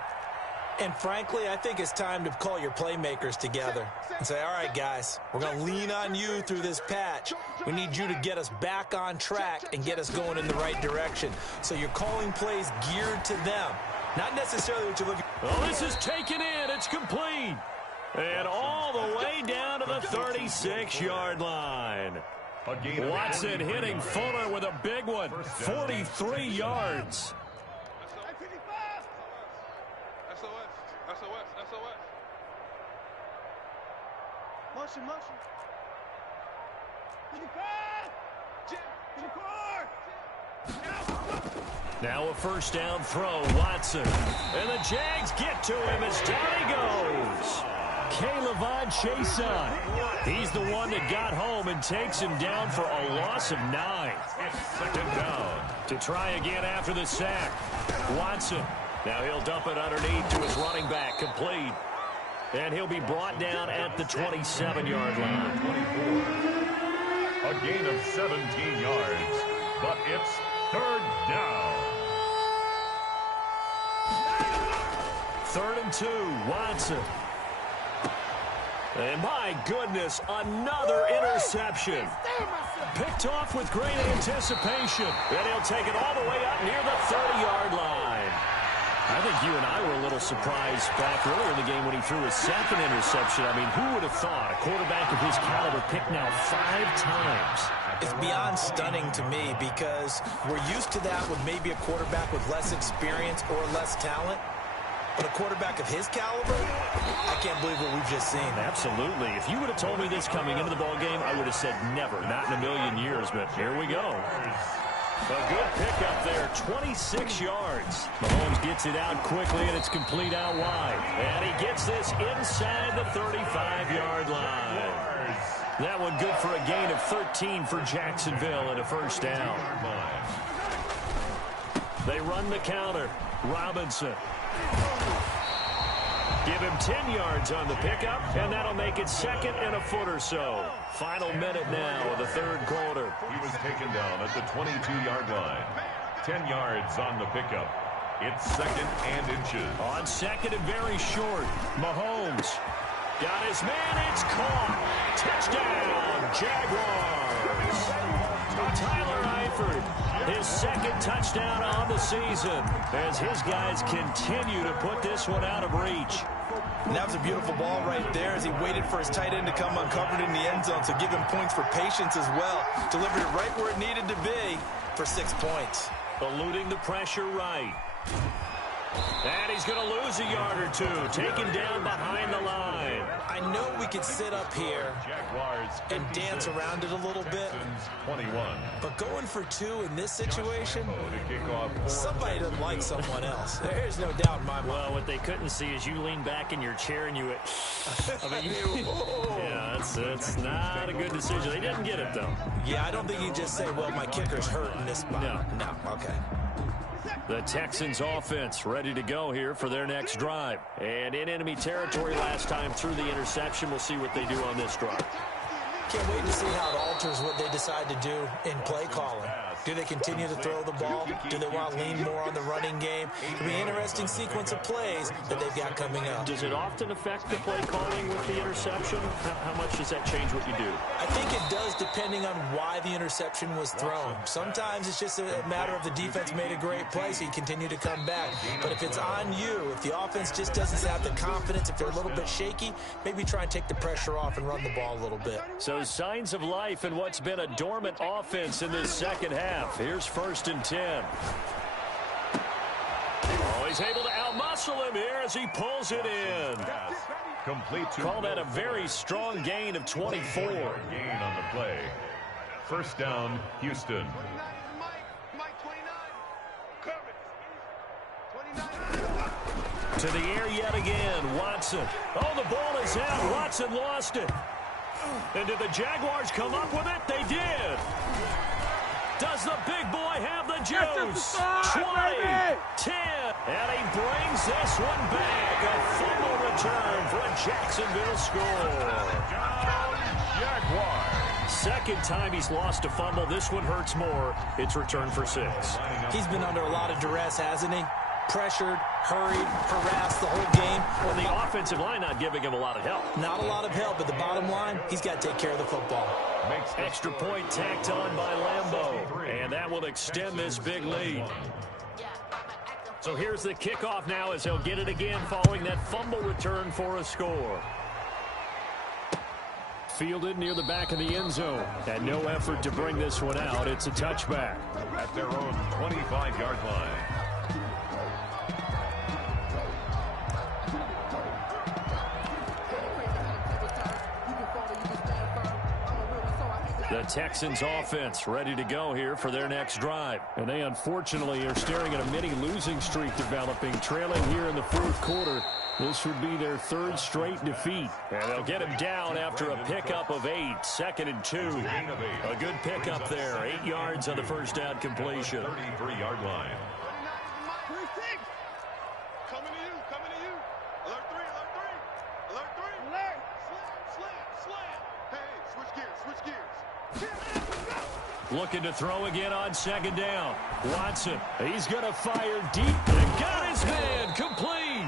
And frankly, I think it's time to call your playmakers together and say, all right, guys, we're going to lean on you through this patch. We need you to get us back on track and get us going in the right direction. So you're calling plays geared to them, not necessarily what you're looking for. Well, this is taken in. It's complete. And all the way down to the 36-yard line. Watson hitting Fuller with a big one. 43 yards. Motion. Now a first down throw, Watson. And the Jags get to him as down he goes. K'Lavon Chaisson. He's the one that got home and takes him down for a loss of 9. Second down. To try again after the sack. Watson. Now he'll dump it underneath to his running back, complete. And he'll be brought down at the 27-yard line. 24. A gain of 17 yards, but it's 3rd down. 3rd and 2, Watson. And my goodness, another interception. Picked off with great anticipation. And he'll take it all the way up near the 30-yard line. I think you and I were a little surprised back earlier in the game when he threw his 2nd interception. I mean, who would have thought a quarterback of his caliber picked now 5 times? It's beyond stunning to me because we're used to that with maybe a quarterback with less experience or less talent. But a quarterback of his caliber, I can't believe what we've just seen. Absolutely. If you would have told me this coming into the ballgame, I would have said never, not in a million years. But here we go. A good pickup there, 26 yards. Mahomes gets it out quickly, and it's complete out wide. And he gets this inside the 35-yard line. That one good for a gain of 13 for Jacksonville and a first down. They run the counter. Robinson. Give him 10 yards on the pickup, and that'll make it 2nd and a foot or so. Final minute now of the 3rd quarter. He was taken down at the 22-yard line. 10 yards on the pickup. It's 2nd and inches. On 2nd and very short. Mahomes got his man. It's caught. Touchdown, Jaguars. Tyler Eifert, his 2nd touchdown on the season as his guys continue to put this one out of reach. And that was a beautiful ball right there as he waited for his tight end to come uncovered in the end zone, so give him points for patience as well. Delivered it right where it needed to be for 6 points. Eluding the pressure right. And he's going to lose a yard or 2. Taken down behind the line. I know we could sit up here and dance around it a little bit. 21. But going for 2 in this situation, somebody doesn't like someone else. There's no doubt in my mind. Well, what they couldn't see is you lean back in your chair and you went, I mean, yeah, that's not a good decision. They didn't get it, though. Yeah, I don't think you just say, well, my kicker's hurt in this spot. No, okay. The Texans offense ready to go here for their next drive. And in enemy territory last time through the interception. We'll see what they do on this drive. Can't wait to see how it alters what they decide to do in play calling. Do they continue to throw the ball? Do they want to lean more on the running game? It'll be an interesting sequence of plays that they've got coming up. Does it often affect the play calling with the interception? How much does that change what you do? I think it does, depending on why the interception was thrown. Sometimes it's just a matter of the defense made a great play, so you continue to come back. But if it's on you, if the offense just doesn't have the confidence, if they're a little bit shaky, maybe try and take the pressure off and run the ball a little bit. So signs of life in what's been a dormant offense in this second half. Here's 1st and 10. Oh, he's able to outmuscle him here as he pulls it in. Complete to Call that a very strong gain of 24. Gain on the play. 1st down, Houston. To the air yet again, Watson. Oh, the ball is out. Watson lost it. And did the Jaguars come up with it? They did. Does the big boy have the juice? 20, 10, and he brings this one back. A fumble return for a Jacksonville score. Jaguars. Second time he's lost a fumble. This one hurts more. It's returned for 6. He's been under a lot of duress, hasn't he? Pressured, hurried, harassed the whole game. Well, the offensive line not giving him a lot of help. Not a lot of help, but the bottom line, he's got to take care of the football. Extra point tacked on by Lambeau, and that will extend this big lead. So here's the kickoff now as he'll get it again following that fumble return for a score. Fielded near the back of the end zone. And no effort to bring this one out. It's a touchback. At their own 25-yard line. The Texans offense ready to go here for their next drive. And they unfortunately are staring at a mini losing streak developing, trailing here in the 4th quarter. This would be their 3rd straight defeat. And they'll get him down after a pickup of 8. 2nd and 2. A good pickup there. 8 yards on the first down completion. 33-yard line. Coming to you, coming to you. Alert 3, alert 3. Alert 3. Alert. Slam. Hey, switch gears. Looking to throw again on 2nd down. Watson, he's going to fire deep and got his man complete.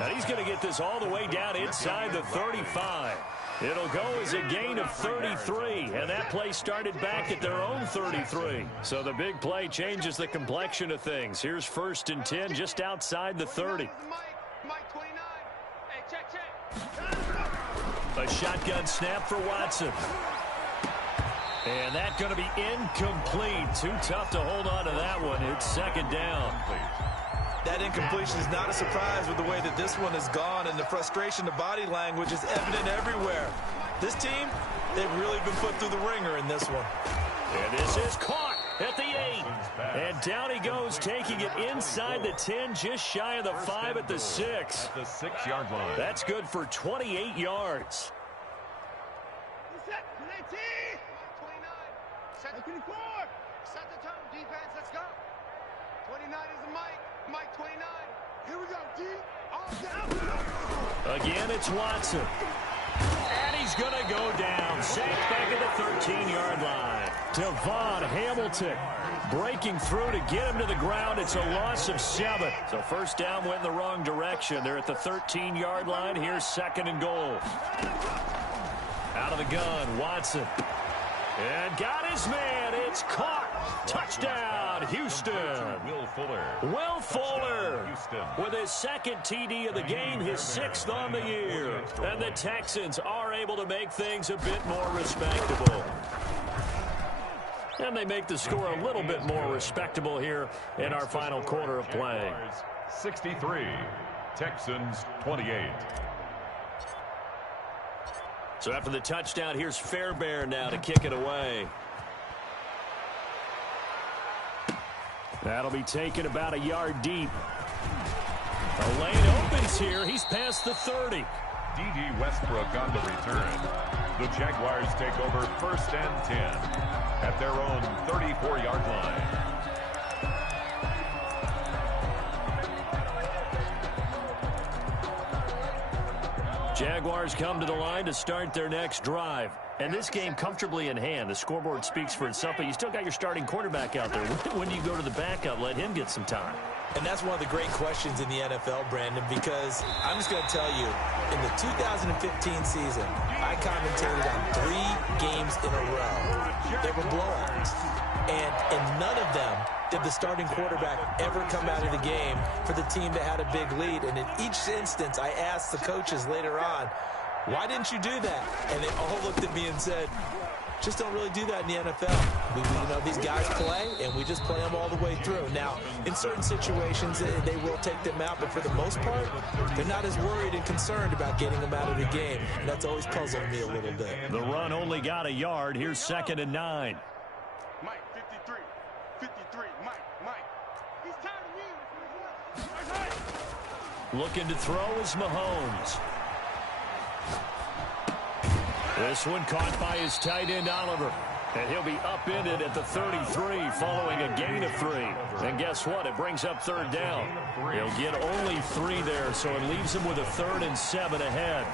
And he's going to get this all the way down inside the 35. It'll go as a gain of 33, and that play started back at their own 33. So the big play changes the complexion of things. Here's 1st and 10 just outside the 30. Mike 29. Hey, check. A shotgun snap for Watson. And that's going to be incomplete. Too tough to hold on to that one. It's 2nd down. That incompletion is not a surprise with the way that this one has gone, and the frustration, the body language is evident everywhere. This team, they've really been put through the ringer in this one. And this is caught at the 8. And down he goes, taking it inside the 10, just shy of the 5 at the 6. At the 6-yard line. That's good for 28 yards. Set the tone, defense, let's go. 29 is the Mike 29. Here we go, D. All down. Again, it's Watson. And he's going to go down. Sacked back at the 13-yard line. Devon Hamilton breaking through to get him to the ground. It's a loss of 7. So first down went in the wrong direction. They're at the 13-yard line. Here's 2nd and goal. Out of the gun, Watson. And got his man. It's caught. Touchdown, Houston. Will Fuller with his 2nd TD of the game, his 6th on the year. And the Texans are able to make things a bit more respectable. And they make the score a little bit more respectable here in our final quarter of play. 63, Texans 28. So after the touchdown, here's Fairbairn now to kick it away. That'll be taken about a yard deep. A lane opens here. He's past the 30. D.D. Westbrook on the return. The Jaguars take over 1st and 10 at their own 34-yard line. Jaguars come to the line to start their next drive. And this game comfortably in hand. The scoreboard speaks for itself, but you still got your starting quarterback out there. When do you go to the backup, let him get some time? And that's one of the great questions in the NFL, Brandon, because I'm just going to tell you, in the 2015 season, I commentated on 3 games in a row. They were blowouts. And in none of them did the starting quarterback ever come out of the game for the team that had a big lead. And in each instance, I asked the coaches later on, why didn't you do that? And they all looked at me and said, just don't really do that in the NFL. These guys play, and we just play them all the way through. Now, in certain situations, they will take them out, but for the most part, they're not as worried and concerned about getting them out of the game. And that's always puzzled me a little bit. The run only got a yard. Here's 2nd and 9. Mike, 53. 53. Mike. He's tired of you. Looking to throw is Mahomes. This one caught by his tight end, Oliver. And he'll be upended at the 33 following a gain of 3. And guess what? It brings up 3rd down. He'll get only 3 there, so it leaves him with a 3rd and 7 ahead.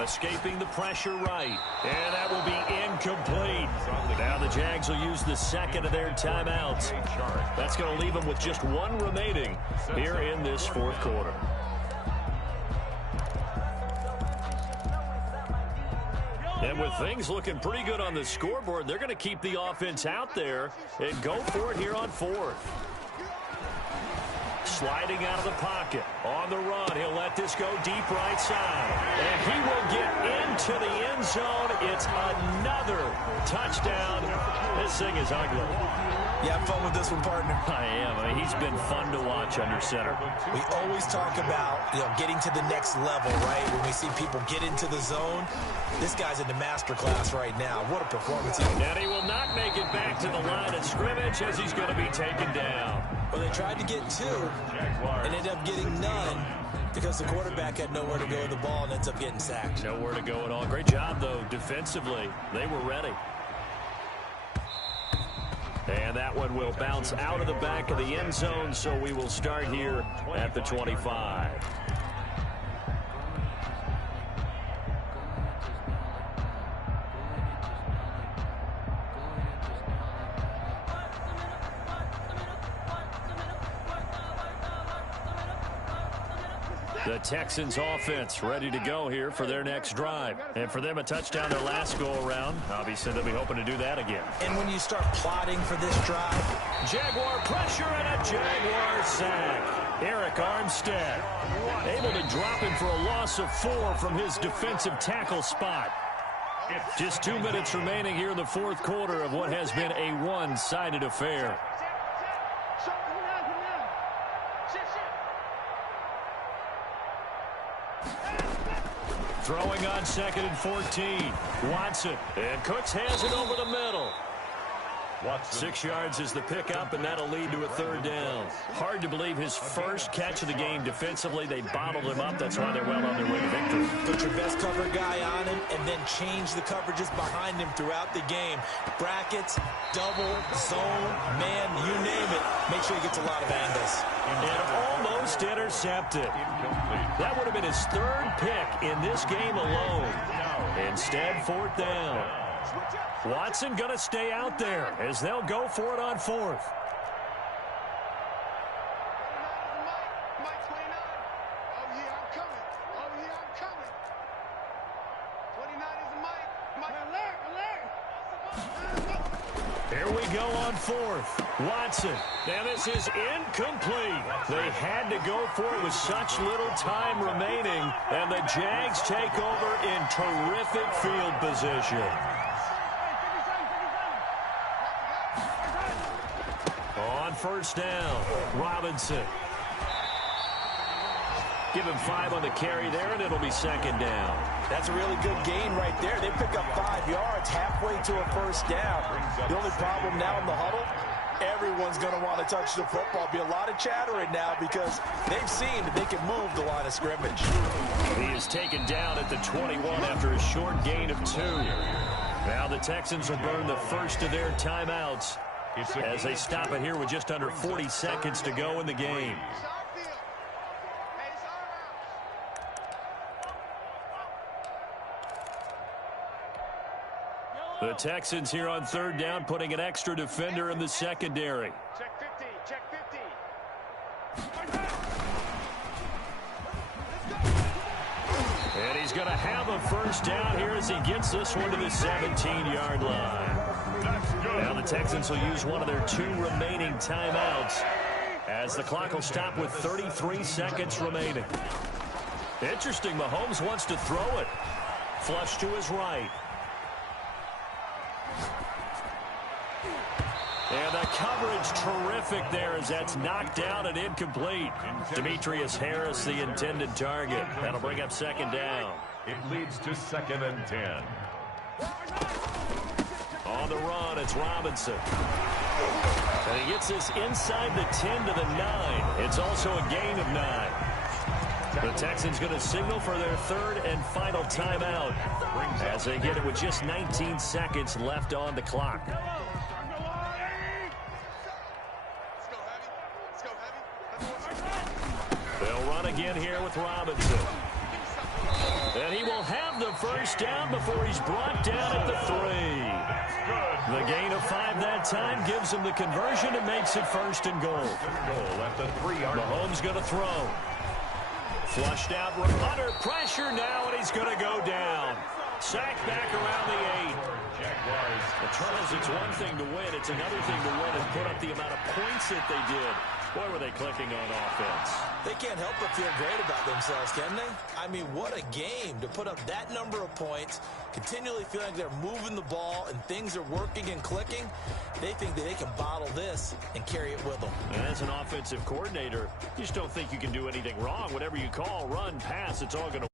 Escaping the pressure right. And that will be incomplete. Now the Jags will use the 2nd of their timeouts. That's going to leave them with just 1 remaining here in this 4th quarter. And with things looking pretty good on the scoreboard, they're going to keep the offense out there and go for it here on 4th. Sliding out of the pocket. On the run, he'll let this go deep right side. And he will get into the end zone. It's another touchdown. This thing is ugly. You have fun with this one, partner? I am. I mean, he's been fun to watch under center. We always talk about, getting to the next level, right? When we see people get into the zone, this guy's in the master class right now. What a performance. And he will not make it back to the line of scrimmage as he's going to be taken down. Well, they tried to get 2 and ended up getting none because the quarterback had nowhere to go with the ball and ends up getting sacked. Nowhere to go at all. Great job, though, defensively. They were ready. And that one will bounce out of the back of the end zone, so we will start here at the 25. The Texans offense ready to go here for their next drive. And for them, a touchdown their last go-around. Obviously, they'll be hoping to do that again. And when you start plotting for this drive, Jaguar pressure and a Jaguar sack. Eric Armstead able to drop him for a loss of 4 from his defensive tackle spot. Just 2 minutes remaining here in the 4th quarter of what has been a one-sided affair. Throwing on 2nd and 14. Watson. And Cooks has it over the middle. 6 yards is the pickup, and that'll lead to a 3rd down. Hard to believe his first catch of the game defensively. They bottled him up. That's why they're well on their way to victory. Put your best cover guy on him and then change the coverages behind him throughout the game. Brackets, double, zone, man, you name it. Make sure he gets a lot of angles. And almost intercepted. That would have been his 3rd pick in this game alone. Instead, 4th down. Watson going to stay out there as they'll go for it on 4th. Here we go on 4th. Watson. Now this is incomplete. They had to go for it with such little time remaining, and the Jags take over in terrific field position. On 1st down, Robinson. Give him 5 on the carry there, and it'll be 2nd down. That's a really good gain right there. They pick up 5 yards halfway to a 1st down. The only problem now in the huddle, everyone's going to want to touch the football. Be a lot of chattering now because they've seen that they can move the line of scrimmage. He is taken down at the 21 after a short gain of 2. Now the Texans will burn the first of their timeouts as they stop it here with just under 40 seconds to go in the game. The Texans here on third down, putting an extra defender in the secondary. Check 50. Check 50. And he's going to have a first down here as he gets this one to the 17-yard line. Now the Texans will use one of their 2 remaining timeouts as the clock will stop with 33 seconds remaining. Interesting, Mahomes wants to throw it. Flush to his right. And the coverage terrific there as that's knocked down and incomplete. Demetrius Harris, the intended target. That'll bring up second down. It leads to 2nd and 10. On the run, it's Robinson. And he gets this inside the 10 to the 9. It's also a gain of 9. The Texans going to signal for their 3rd and final timeout as they get it with just 19 seconds left on the clock. They'll run again here with Robinson. And he will have the first down before he's brought down at the 3. The gain of 5 that time gives him the conversion and makes it 1st and goal. At the 3-yard line. Mahomes going to throw. Flushed out under pressure now, and he's going to go down. Sacked back around the 8. But Charles, it's one thing to win. It's another thing to win and put up the amount of points that they did. Boy, were they clicking on offense. They can't help but feel great about themselves, can they? I mean, what a game to put up that number of points, continually feeling like they're moving the ball and things are working and clicking. They think that they can bottle this and carry it with them. And as an offensive coordinator, you just don't think you can do anything wrong. Whatever you call, run, pass, it's all going to